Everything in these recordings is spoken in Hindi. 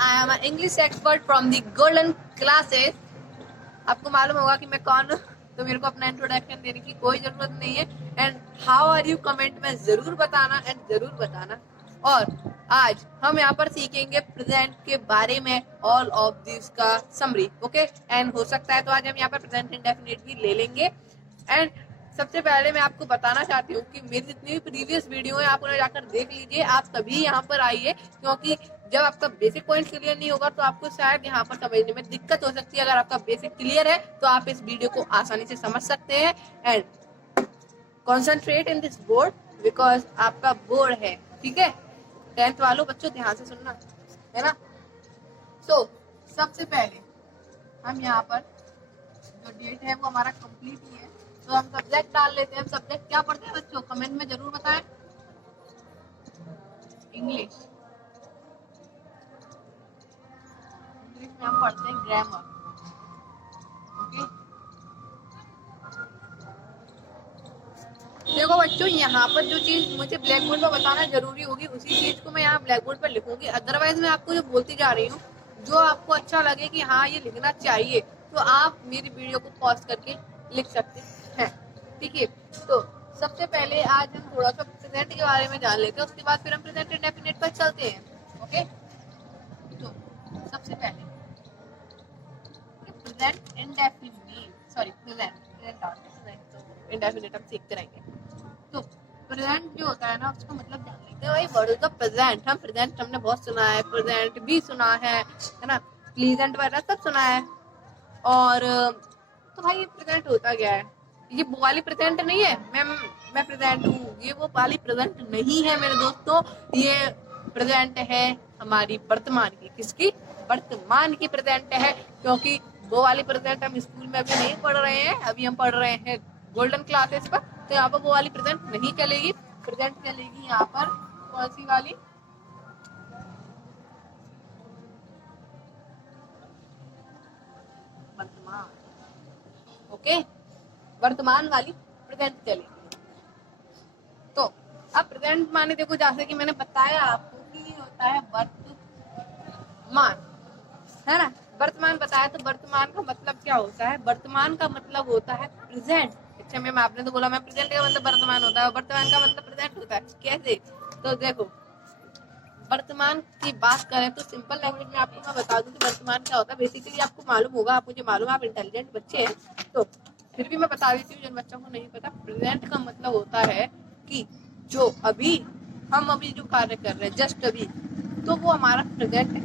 I am English expert from the golden classes. आपको मालूम होगा कि मैं कौन हूँ, तो मेरे को अपना इंट्रोडक्शन देने की कोई जरूरत नहीं है। And how are you comment में जरूर बताना एंड जरूर बताना। और आज हम यहाँ पर सीखेंगे प्रेजेंट के बारे में, ऑल ऑफ दिस का समरी। ओके, एंड हो सकता है तो आज हम यहाँ पर प्रेजेंट इंडेफिनिट भी ले लेंगे। एंड सबसे पहले मैं आपको बताना चाहती हूँ कि मेरी जितनी भी प्रीवियस वीडियो है आप उन्हें जाकर देख लीजिए। आप सभी यहाँ पर आइए, क्योंकि जब आपका बेसिक पॉइंट क्लियर नहीं होगा तो आपको शायद यहाँ पर समझने में दिक्कत हो सकती है। अगर आपका बेसिक क्लियर है तो आप इस वीडियो को आसानी से समझ सकते हैं। And concentrate in this board, because आपका बोर्ड है, ठीक है। 10th वालों बच्चों ध्यान से सुनना है ना। तो सबसे पहले हम यहाँ पर जो डेट है वो हमारा कंप्लीट ही है, तो हम सब्जेक्ट डाल लेते हैं। हम सब्जेक्ट क्या पढ़ते हैं बच्चों, कमेंट में जरूर बताएं। इंग्लिश में हम पढ़ते हैं ग्रामर। ओके, देखो बच्चों, यहाँ पर जो चीज मुझे ब्लैक बोर्ड पर बताना जरूरी होगी उसी चीज को मैं यहाँ ब्लैक बोर्ड पर लिखूंगी। अदरवाइज मैं आपको जो बोलती जा रही हूँ, जो आपको अच्छा लगे कि हाँ ये लिखना चाहिए, तो आप मेरी वीडियो को पॉज करके लिख सकते हैं, ठीक है। तो सबसे पहले आज हम थोड़ा सा प्रेजेंट के बारे में जान लेते हैं, उसके बाद फिर हम प्रेजेंट इंडेफिनिट पर चलते हैं। ओके, तो सबसे पहले प्रेजेंट इंडेफिनिट, सॉरी प्रेजेंट तो इंडेफिनिट हम सीखते रहेंगे। तो प्रेजेंट जो होता है ना, उसका मतलब जान लेते हैं। वही वर्ड होता है प्रेजेंट। हम प्रेजेंट हमने बहुत सुना है, प्रेजेंट भी सुना है ना, प्लीजेंट वगैरह सब सुना है। और तो भाई ये प्रेजेंट होता क्या है, ये वो वाली प्रेजेंट नहीं है मैं प्रेजेंट हूँ, ये वो वाली प्रेजेंट नहीं है मेरे दोस्तों। ये प्रेजेंट है हमारी वर्तमान की, किसकी, वर्तमान की प्रेजेंट है। क्योंकि वो वाली प्रेजेंट हम स्कूल में अभी नहीं पढ़ रहे हैं, अभी हम पढ़ रहे हैं गोल्डन क्लासेस पर, तो यहाँ पर वो वाली प्रेजेंट नहीं चलेगी। प्रेजेंट चलेगी यहाँ पर कौन सी वाली, वर्तमान। ओके, वर्तमान वाली प्रेजेंट चलेगी। तो अब प्रेजेंट माने देखो, जैसे कि मैंने बताया आपको कि ये होता है वर्तमान, है ना। वर्तमान बताया, तो वर्तमान का मतलब क्या होता है, वर्तमान का मतलब होता है प्रेजेंट। अच्छा मैम आपने तो बोला मैं प्रेजेंट का मतलब वर्तमान होता है, वर्तमान का मतलब प्रेजेंट होता है, कैसे। तो देखो, वर्तमान की बात करें तो सिंपल लैंग्वेज में आपको मैं बता दूं कि वर्तमान क्या होता है। बेसिकली आपको मालूम होगा, आप मुझे मालूम है, आप इंटेलिजेंट बच्चे हैं, तो फिर भी मैं बता देती हूँ जिन बच्चों को नहीं पता। प्रेजेंट का मतलब होता है कि जो अभी हम अभी जो कार्य कर रहे हैं जस्ट अभी, तो वो हमारा प्रेजेंट है,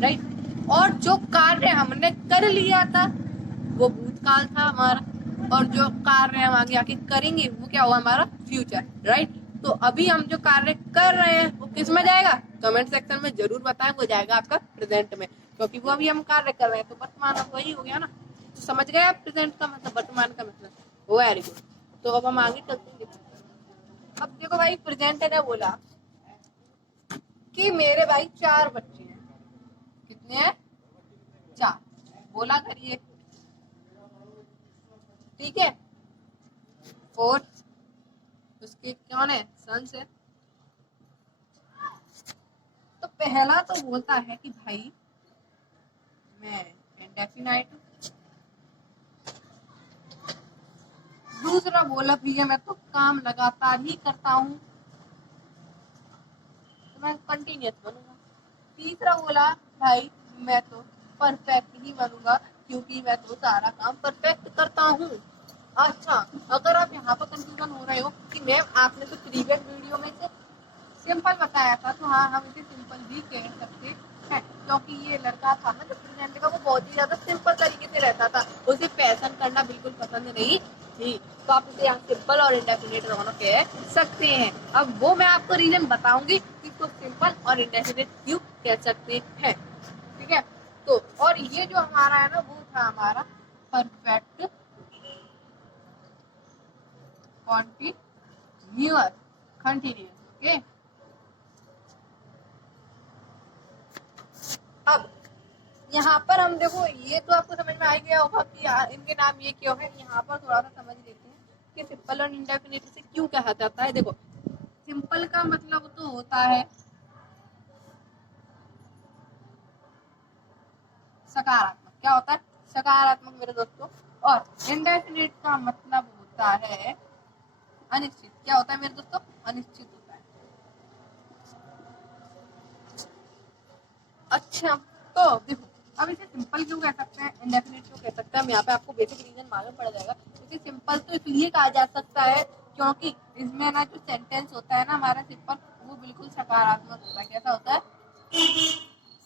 राइट। और जो कार्य हमने कर लिया था वो भूतकाल था हमारा, और जो कार्य हम आगे आके करेंगे वो क्या हुआ, हमारा फ्यूचर, राइट। तो अभी हम जो कार्य कर रहे हैं वो किस में जाएगा, कमेंट सेक्शन में जरूर बताएं, वो जाएगा आपका प्रेजेंट में, क्योंकि वो अभी हम कार्य कर रहे हैं। तो वर्तमान अब वही हो गया ना, तो समझ गए आप प्रेजेंट का मतलब, वर्तमान का मतलब। Very good. तो अब हम आगे चलते हैं। अब देखो भाई, प्रेजेंट ने बोला कि मेरे भाई 4 बच्चे हैं। कितने हैं, 4। बोला करिए, ठीक है। 4 उसके कौन है, सन्स है। तो पहला तो बोलता है कि भाई मैं इंडेफिनाइट हूँ। दूसरा बोला भैया मैं तो काम लगातार ही करता हूँ, तो मैं कंटिन्यूअस बनूंगा। तीसरा बोला भाई मैं तो परफेक्ट ही बनूंगा, क्योंकि मैं तो सारा काम परफेक्ट करता हूँ। अच्छा, अगर आप यहाँ पर कंफ्यूजन हो रहे हो कि मैम आपने तो प्रीवियस वीडियो में से सिंपल बताया था, तो हाँ हम इसे सिंपल भी कह सकते हैं, क्योंकि ये लड़का था ना जो प्रेजेंट का, वो बहुत ही ज्यादा सिंपल तरीके से रहता था, उसे फैशन करना बिल्कुल पसंद नहीं थी। तो आप इसे यहाँ सिंपल और इंडेफिनिट दोनों कह सकते हैं। अब वो मैं आपको रीजन बताऊंगी कि इसको सिंपल और इंडेफिनिट क्यों कह सकते हैं, ठीक है। तो और ये जो हमारा है ना, वो था हमारा परफेक्ट कॉन्टिन्यूअस, कंटिन्यूअस। ओके, अब यहाँ पर हम देखो, ये तो आपको समझ में आ गया होगा कि इनके नाम ये क्यों है। यहाँ पर थोड़ा सा समझ लेते हैं कि सिंपल और इंडेफिनिट से क्यों कहा जाता है। देखो, सिंपल का मतलब तो होता है सकारात्मक। क्या होता है? सकारात्मक मेरे दोस्तों। और इंडेफिनिट का मतलब होता है अनिश्चित। क्या होता है मेरे दोस्तों? अनिश्चित होता है। अच्छा, तो देखो अब इसे सिंपल क्यों कह सकते हैं, इंडेफिनिट क्यों कह सकते हैं, हम यहाँ पे आपको बेसिक रीजन मालूम पड़ जाएगा। क्योंकि सिंपल तो इसलिए कहा जा सकता है क्योंकि इसमें ना जो सेंटेंस होता है ना हमारा सिंपल, वो बिल्कुल सकारात्मक होता है। कैसा होता है?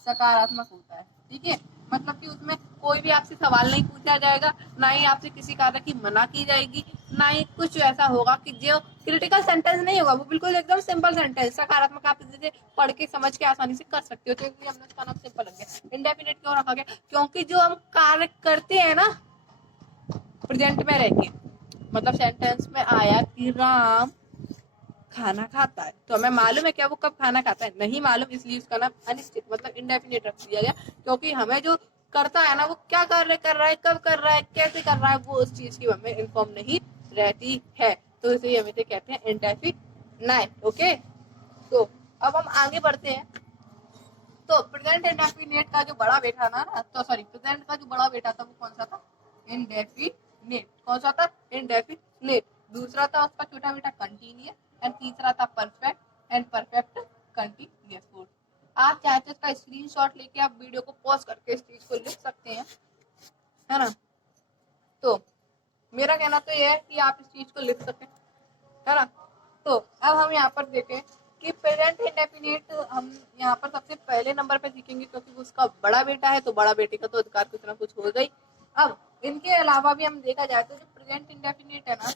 सकारात्मक होता है। ठीक है, मतलब कि उसमें कोई भी आपसे सवाल नहीं पूछा जाएगा, ना ही आपसे किसी कार्य की मना की जाएगी, ना ही कुछ ऐसा होगा कि जो क्रिटिकल सेंटेंस नहीं होगा, वो बिल्कुल एकदम सिंपल सेंटेंस सकारात्मक आप जैसे पढ़ के समझ के आसानी से कर सकते हो। तो इसलिए हमने उसका नाम सिंपल रख दिया। इंडेफिनिट क्यों रखा गया? क्योंकि जो हम कार्य करते हैं ना प्रेजेंट में रह के, मतलब सेंटेंस में आया कि राम खाना खाता है, तो हमें मालूम है क्या वो कब खाना खाता है? नहीं मालूम, इसलिए उसका नाम अनिश्चित मतलब इंडेफिनिट रख दिया गया। क्योंकि हमें जो करता है ना वो क्या कार्य कर रहा है, कब कर रहा है, कैसे कर रहा है, वो उस चीज की हमें इन्फॉर्म नहीं रहती है। तो इसे हम इसे कहते हैं इंडेफिनाइट। ओके, तो अब हम आगे बढ़ते हैं। तो प्रेजेंट इंडेफिनिट का जो बड़ा बेटा ना तो सॉरी प्रेजेंट का जो बड़ा बेटा था वो कौन सा था? इंडेफिनिट। कौन सा था? इंडेफिनिट। दूसरा था उसका छोटा बेटा कंटिन्यूअस, एंड तीसरा था perfect and perfect continuous food. आप चाहे तो इसका स्क्रीनशॉट लेके आप वीडियो को पॉज करके इस चीज को लिख सकते हैं, है ना। तो मेरा कहना तो यह है कि आप इस चीज को लिख सकें, है ना। तो अब हम यहाँ पर देखें कि प्रेजेंट इंडेफिनिट हम यहाँ पर सबसे पहले नंबर पे सीखेंगे क्योंकि वो उसका बड़ा बेटा है, तो बड़ा बेटे का तो अधिकार कुछ ना कुछ होगा ही। अब इनके अलावा भी हम देखा जाए तो जो प्रेजेंट इंडेफिनिट है ना,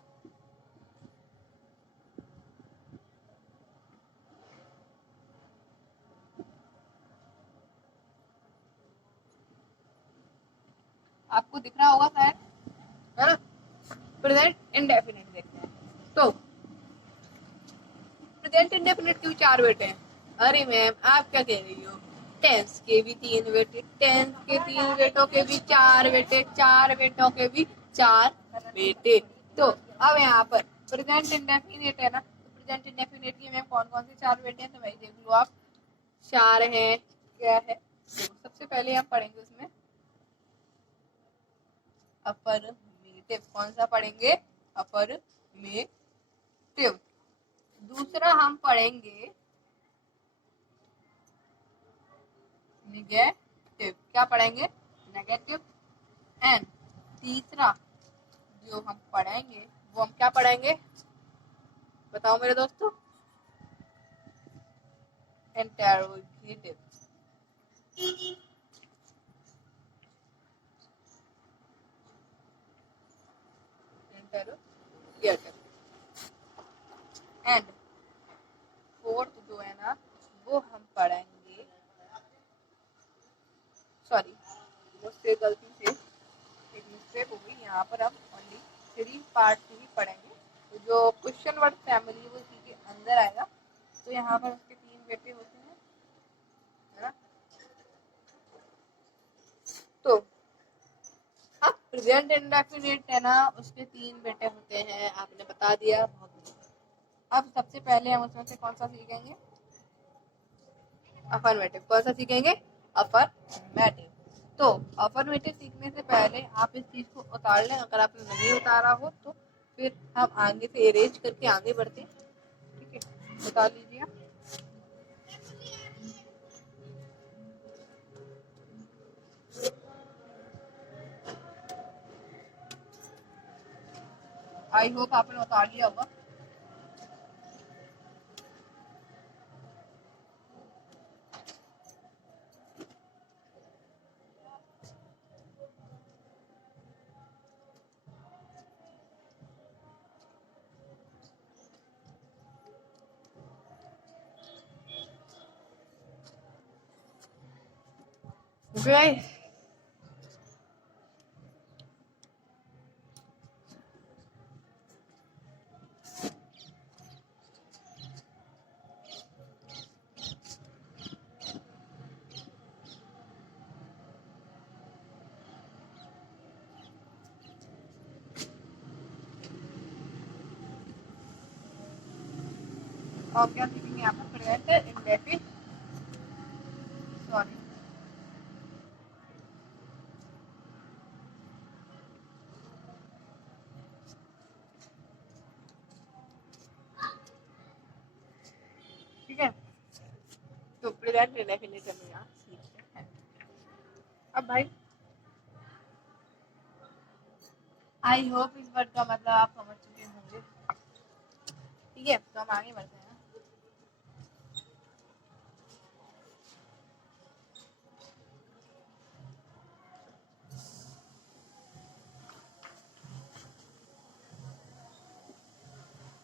आपको दिख रहा होगा शायद, है ना। प्रेजेंट इंडेफिनिट देखते हैं। तो प्रेजेंट इंडेफिनिट के भी चार बेटे हैं। अरे मैम आप क्या कह रही हो? टेंस के भी तीन बेटे, टेंस के तीन बेटों के भी चार बेटे, चार बेटों के भी चार बेटे। तो अब यहाँ पर प्रेजेंट इंडेफिनिट है ना, तो प्रेजेंट इंडेफिनिट की मैम कौन कौन से चार बेटे हैं तो वही देख लो आप। चार हैं, क्या है? देखो सबसे पहले हम पढ़ेंगे उसमें अफर्मेटिव। कौन सा पढ़ेंगे? अफर्मेटिव। दूसरा हम पढ़ेंगे नेगेटिव। क्या पढ़ेंगे? नेगेटिव। एंड तीसरा जो हम पढ़ेंगे वो हम क्या पढ़ेंगे? बताओ मेरे दोस्तों। इंटेरोगेटिव। इंटेरोगेटिव। एंड फोर्थ जो है ना वो हम पढ़ेंगे, सॉरी मुझसे गलती से एक मिस्टेक हो गई, यहाँ पर हम ओनली 3 पार्ट ही पढ़ेंगे। तो जो क्वेश्चन वर्ड फैमिली वो इसी के अंदर आएगा। तो यहाँ पर उसके 3 बेटे होते हैं, है ना। तो अब प्रेजेंट इंडेफिनिट है ना, उसके 3 बेटे होते हैं, आपने बता दिया। अब सबसे पहले हम उसमें से कौन सा सीखेंगे? अफर्मेटिव। कौन सा सीखेंगे? अफर्मेटिव। तो अफर्मेटिव सीखने से पहले आप इस चीज को उतार लें, अगर आपने नहीं उतारा हो तो फिर हम आगे से इरेज करके आगे बढ़ते हैं। ठीक है, उतार लीजिए। आई होप आपने उतार लिया होगा। Great. और क्या सीखेंगे यहाँ पर? Present indefinite, sorry present indefinite हम यहाँ सीखते हैं। अब भाई आई होप इस वर्ड का मतलब आप समझ चुके होंगे। ठीक है, तो हम आगे बढ़ते हैं।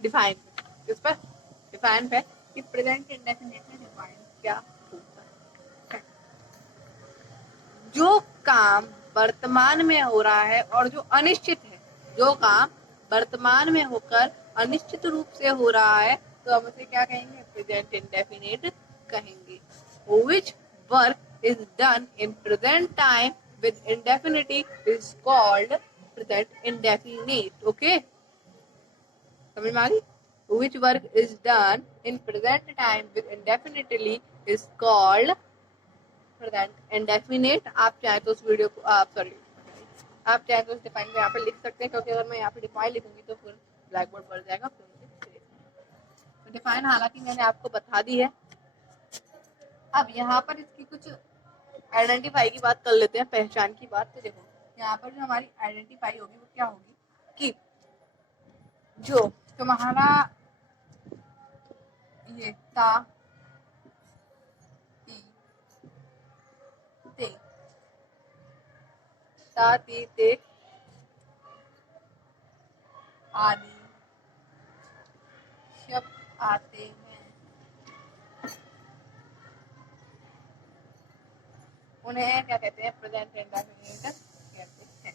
डिफाइन इस पर डिफाइन है कि प्रेजेंट इंडेफिनिट में डिफाइन क्या होता है। जो काम वर्तमान में हो रहा है और जो अनिश्चित है, जो काम वर्तमान में होकर अनिश्चित रूप से हो रहा है, तो हम उसे क्या कहेंगे? प्रेजेंट इंडेफिनिट कहेंगे। Which work is done in present time with indefinity is called present indefinite. Okay? समझ में आ गई? Which work is done in present time with indefinitely is called present indefinite। आप चाहे तो उस वीडियो को आप चाहे तो उस डिफाइन में यहाँ पे लिख सकते हैं, क्योंकि अगर मैं यहाँ पे डिफाइन लिखूंगी तो फिर ब्लैक बोर्ड भर जाएगा। तो डिफाइन हालांकि मैंने आपको बता दी है। अब यहाँ पर इसकी कुछ आइडेंटिफाई की बात कर लेते हैं, पहचान की बात। तो देखो यहाँ पर जो हमारी आइडेंटिफाई होगी वो क्या होगी कि जो तुम्हारा ये ता ती ते ता ती ते आदि शब्द आते हैं, उन्हें क्या कहते हैं? प्रेजेंट इंडेफिनिट कहते हैं।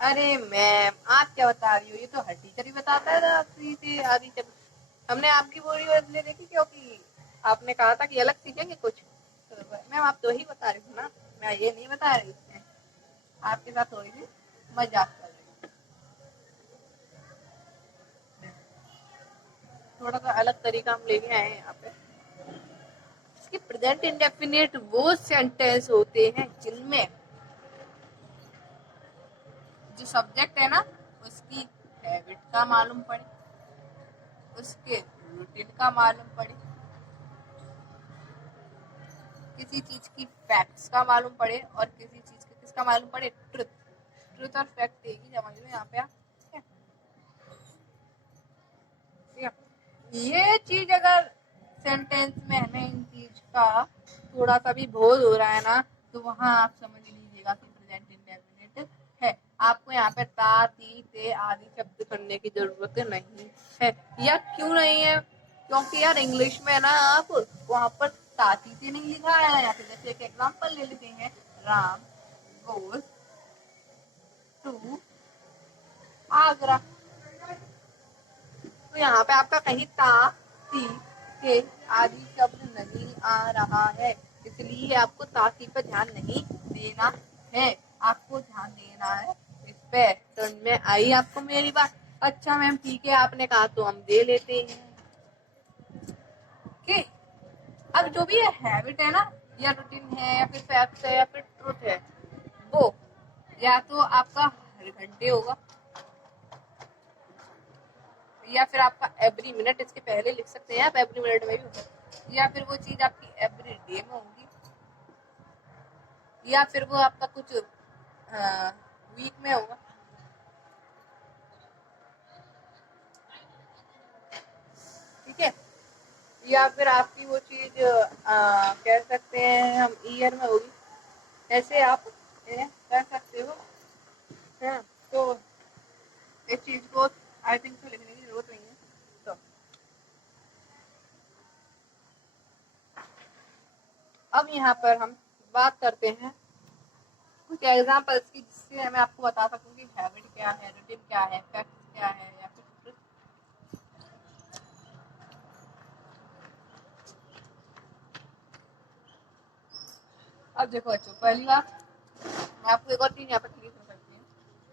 अरे मैम आप क्या बता रही हो? ये तो हर टीचर ही बताता है आदि शब्द। हमने आपकी वीडियो इसलिए देखी क्योंकि आपने कहा था कि अलग सीखेंगे कुछ। तो मैम आप तो ही बता रही हूँ ना, मैं ये नहीं बता रही हूँ। आपके साथ थोड़ी सी मजाक कर रही हूँ, थोड़ा सा अलग तरीका हम लेके आए हैं यहाँ पे। कि प्रेजेंट इंडेफिनिट वो सेंटेंस होते हैं जिनमें जो सब्जेक्ट है ना उसकी हैबिट का मालूम पड़े, उसके रूटीन का मालूम पड़े, किसी चीज की फैक्ट्स का मालूम पड़े और किसी चीज के किसका मालूम पड़े? ट्रुथ और फैक्ट एक ही समझ में यहाँ पे। ये चीज अगर सेंटेंस में हमें इन चीज का थोड़ा सा भी बोध हो रहा है ना, तो वहां आप समझ लीजिएगा कि प्रेजेंट इंडेफिनिट है। आपको यहाँ पे ता ती ते आदि शब्द करने की जरूरत नहीं है। या क्यों नहीं है? क्योंकि यार इंग्लिश में ना आप वहां पर ता ती ते नहीं लिखा है। या फिर जैसे एक एग्जाम्पल ले लेते हैं, राम गोज टू आगरा। तो यहाँ पे आपका कहीं ता ती के आदि शब्द नहीं आ रहा है, इसलिए आपको ता ती पे ध्यान नहीं देना है, आपको ध्यान देना है इस पे। समझ में आई आपको मेरी बात? अच्छा मैम ठीक है, आपने कहा तो हम दे लेते हैं। कि अब जो भी हैबिट है ना, या रूटीन है या फिर फैक्ट है या फिर ट्रुथ है, वो या तो आपका हर घंटे होगा या फिर आपका एवरी मिनट, इसके पहले लिख सकते हैं आप, एवरी मिनट में भी होगा। या फिर वो चीज आपकी एवरी डे में होगी, या फिर वो आपका कुछ वीक में होगा। ठीक है, या फिर आपकी वो चीज कह सकते हैं हम ईयर में होगी, ऐसे आप कर सकते हो। है तो इस चीज को आई थिंक तो लिखने की जरूरत नहीं है। तो अब यहाँ पर हम बात करते हैं कुछ एग्जाम्पल्स की, जिससे मैं आपको बता सकूं कि हैबिट क्या है, रूटीन क्या है, फैक्ट क्या है, या फिर अब देखो बच्चों, पहली बात मैं आपको एक और चीज यहाँ पर क्लियर कर सकती हूँ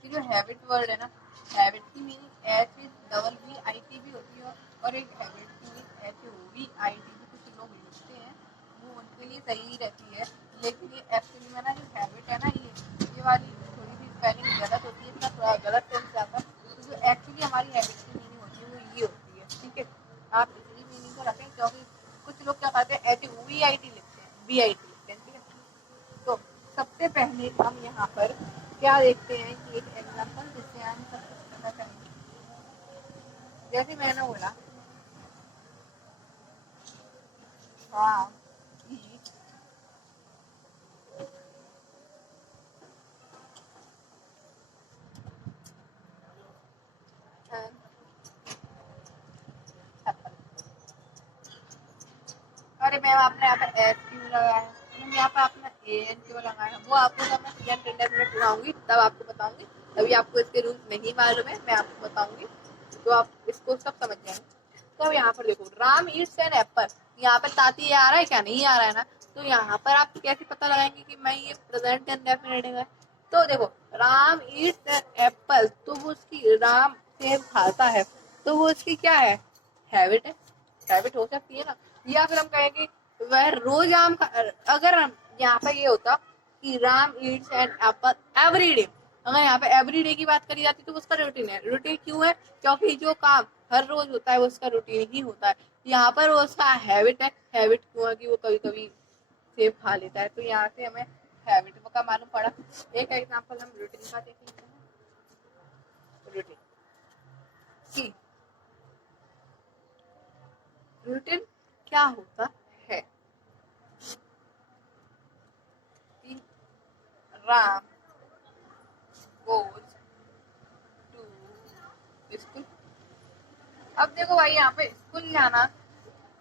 कि जो हैबिट वर्ड है ना, हैबिट की मीनिंग HVIT भी होती है, और एक हैबिट की मीनिंग HOVIT भी कुछ लोग लिखते हैं, वो उनके लिए सही रहती है। लेकिन ये एक्चुअली में ना जो हैबिट है ना, ये वाली थोड़ी सी स्पेलिंग गलत होती है, इसका थोड़ा गलत सेंस जाता है। तो जो एक्चुअली हमारी हैबिट की मीनिंग होती है वो ये होती है। ठीक है, आप इसी मीनिंग को रखें, क्योंकि कुछ लोग क्या कहते हैं HOVIT लिखते हैं। सबसे पहले हम यहाँ पर क्या देखते हैं कि एक एग्जाम्पल जिससे हम सब कुछ पता करेंगे। जैसे मैंने बोला हाँ अरे मैम आपने यहाँ पे एस क्यों लगाया है, मैम यहाँ पे आपने ए एन क्यों लगाया है, वो आपको जब मैं सेकेंड इंडेफिनिट बनाऊंगी तब आपको बताऊंगी। अभी आपको इसके रूल नहीं मालूम है, मैं आपको बताऊंगी तो आप इसको सब समझ जाएंगे। तो अब यहाँ पर देखो राम ईट्स एन एप्पल, यहाँ पे ताती आ रहा है क्या, नहीं आ रहा है ना, तो यहाँ पर आप कैसे पता लगाएंगे कि मैं ये प्रेजेंट इंडेफिनिट है। तो देखो राम ईट्स एन एप्पल, तो वो उसकी राम सेब खाता है, तो वो उसकी क्या है, हैबिट है, हैबिट हो सकती है ना। या फिर हम कहेंगे वह रोज आम अगर यहाँ पे ये होता कि Ram eats an apple every day, अगर यहाँ पे एवरी डे की बात करी जाती तो उसका रूटीन है। रूटीन क्यों है, क्योंकि जो काम हर रोज होता है वो उसका रूटीन ही होता है। यहाँ पर वो उसका हैबिट है, हैबिट क्यों है कि वो कभी कभी सेब खा लेता है, तो यहाँ से हमें हैबिट का मालूम पड़ा। एक एग्जाम्पल हम रूटीन का देख लेते हैं। रूटीन की रूटीन क्या होता है कि राम goes to स्कूल। अब देखो भाई यहाँ पे स्कूल जाना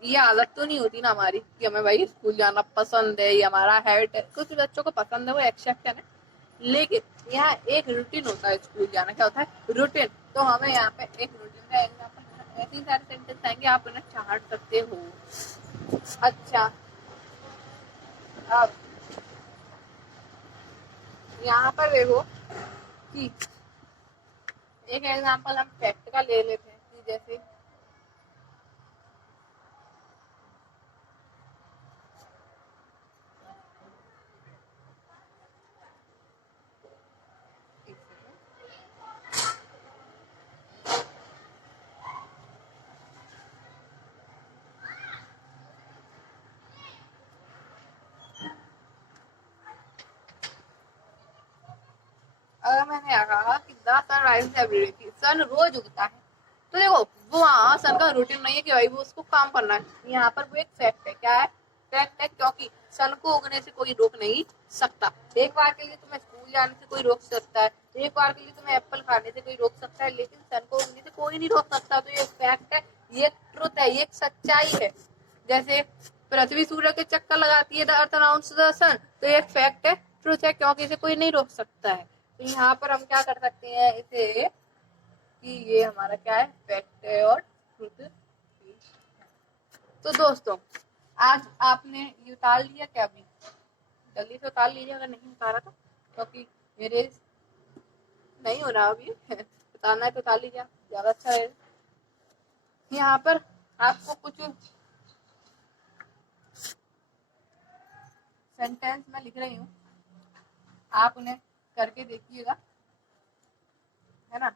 ये आदत तो नहीं होती ना हमारी कि हमें भाई स्कूल जाना पसंद है, ये हमारा हैबिट है। कुछ बच्चों को पसंद है, वो एक्सेप्शन है, लेकिन यहाँ एक रूटीन होता है स्कूल जाना। क्या होता है, रूटीन। तो हमें यहाँ पे एक रूटीन का एग्जाम्पल, ऐसे सारे सेंटेंस आएंगे, आप उन्हें चाट सकते हो। अच्छा अब यहाँ पर देखो कि एक एग्जाम्पल हम फैक्ट का ले लेते हैं कि जैसे अगर मैंने कहा कि the sun rise every day, sun रोज उगता है, तो देखो वो वहाँ सन का रूटीन नहीं है कि भाई वो उसको काम करना है। यहाँ पर वो एक फैक्ट है। क्या है, फैक्ट है, क्योंकि सन को उगने से कोई रोक नहीं सकता। एक बार के लिए तुम्हें स्कूल जाने से कोई रोक सकता है, एक बार के लिए तुम्हें एप्पल खाने से कोई रोक सकता है, लेकिन सन को उगने से कोई नहीं रोक सकता। तो ये फैक्ट है, ये ट्रुथ है, ये एक सच्चाई है। जैसे पृथ्वी सूर्य के चक्कर लगाती है, द अर्थ अराउंड्स द सन, तो ये एक फैक्ट है, ट्रुथ है, क्योंकि इसे कोई नहीं रोक सकता है। तो यहाँ पर हम क्या कर सकते हैं इसे कि ये हमारा क्या है, फैक्ट है और ट्रुथ। तो दोस्तों आज आपने ये उतार लिया क्या, अभी जल्दी से उतार लीजिए अगर नहीं उतारा तो, क्योंकि मेरे नहीं हो रहा अभी उतारना है तो उतार लीजिए, ज्यादा अच्छा है। यहाँ पर आपको कुछ सेंटेंस मैं लिख रही हूँ, आप उन्हें करके देखिएगा, है ना,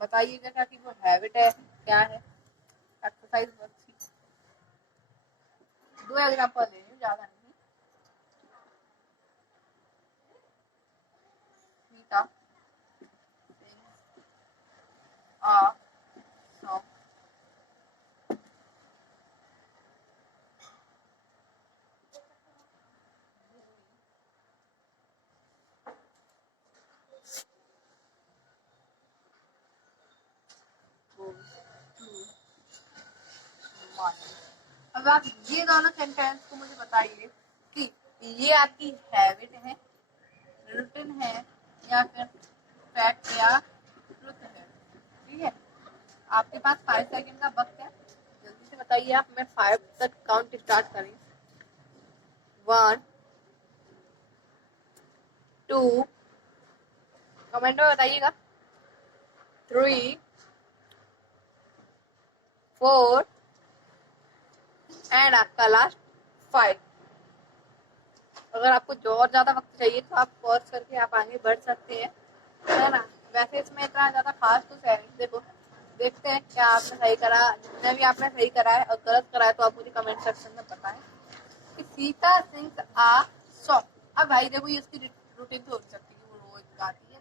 बताइएगा क्या कि वो हैबिट है क्या है। एक्सरसाइज वर्कशीट दो एग्जांपल ले रही हूँ, ज्यादा नहीं। सीता आ सॉन्ग अब आप ये दोनों सेंटेंस को मुझे बताइए कि ये आपकी हैबिट है, रूटीन है, या फिर फैक्ट या ट्रुथ है। ठीक है, आपके पास 5 सेकंड का वक्त है, जल्दी से बताइए आप। मैं 5 तक काउंट स्टार्ट करें। 1 2 कमेंट में बताइएगा, 3 4 एंड आपका लास्ट 5। अगर आपको जो और ज्यादा वक्त चाहिए तो आप पॉज करके आप आगे बढ़ सकते हैं, है ना। वैसे इसमें इतना ज्यादा खास तो है नहीं। देखो देखते हैं क्या आपने सही करा, जितने भी आपने सही करा है, और गलत करा है तो आप मुझे कमेंट सेक्शन में बताएं। कि सीता सिंह आ सॉन्ग। अब भाई देखो ये उसकी रूटीन तो हो नहीं सकती कि वो रोज गाती है।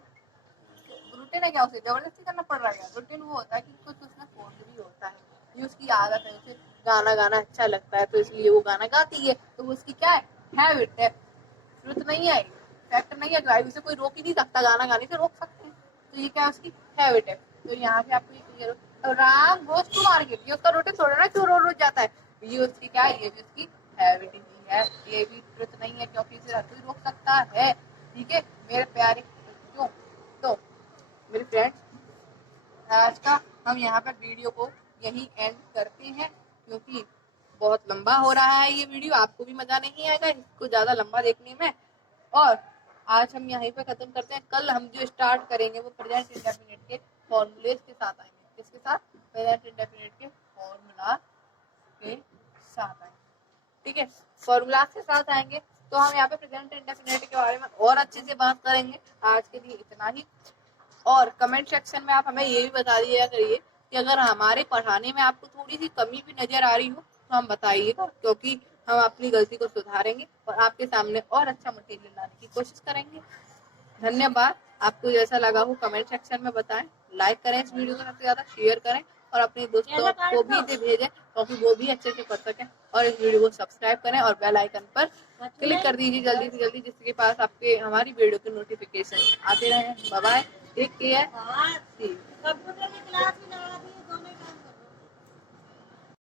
रूटीन है क्या, उसे जबरदस्ती करना पड़ रहा है? रूटीन वो होता है कि कुछ उसमें फोर्स भी होता है, ये उसकी आदत है, उसे गाना गाना अच्छा लगता है तो इसलिए वो गाना गाती है, तो वो उसकी क्या है, हैबिट है। ट्रुथ नहीं है, फैक्ट नहीं है, तो उसे कोई रोक ही नहीं सकता, गाना गाने से रोक सकते हैं, तो ये क्या उसकी हैबिट है। तो यहाँ पे आपको ये क्लियर हो। तो राम गोज टू मार्केट, ये उसका रूटीन थोड़ा ना क्यों रोज रोज जाता है, ये उसकी क्या है, ये भी उसकी हैबिट ही है, ये भी ट्रुथ नहीं है क्योंकि इसे हर कोई रोक सकता है। ठीक है मेरे प्यारे बच्चों, तो मेरे फ्रेंड्स आज का हम यहाँ पर वीडियो को यही एंड करते हैं, क्योंकि बहुत लंबा हो रहा है ये वीडियो, आपको भी मजा नहीं आएगा इसको ज्यादा लंबा देखने में। और आज हम यहीं पे खत्म करते हैं, कल हम जो स्टार्ट करेंगे वो प्रेजेंट इंडेफिनिट के फॉर्मूलेस के साथ आएंगे। किसके साथ? प्रेजेंट इंडेफिनिट के फॉर्मूला के साथ आएंगे। ठीक है, फॉर्मूला के साथ आएंगे तो हम यहाँ पे प्रेजेंट इंडेफिनिट के बारे में और अच्छे से बात करेंगे। आज के लिए इतना ही। और कमेंट सेक्शन में आप हमें ये भी बता दिया करिए कि अगर हमारे पढ़ाने में आपको थोड़ी सी कमी भी नजर आ रही हो तो हम बताइएगा, क्योंकि हम अपनी गलती को सुधारेंगे और आपके सामने और अच्छा मटेरियल लाने की कोशिश करेंगे। धन्यवाद। आपको जैसा लगा हो कमेंट सेक्शन में बताएं, लाइक करें इस वीडियो को, सबसे ज्यादा शेयर करें और अपने दोस्तों को भी इसे भेजें क्योंकि वो भी अच्छे से पढ़ सकें। और इस वीडियो को सब्सक्राइब करें और बेल आइकन पर क्लिक कर दीजिए जल्दी से जल्दी, जिसके पास आपके हमारी वीडियो के नोटिफिकेशन आते रहे। Bye bye, take care.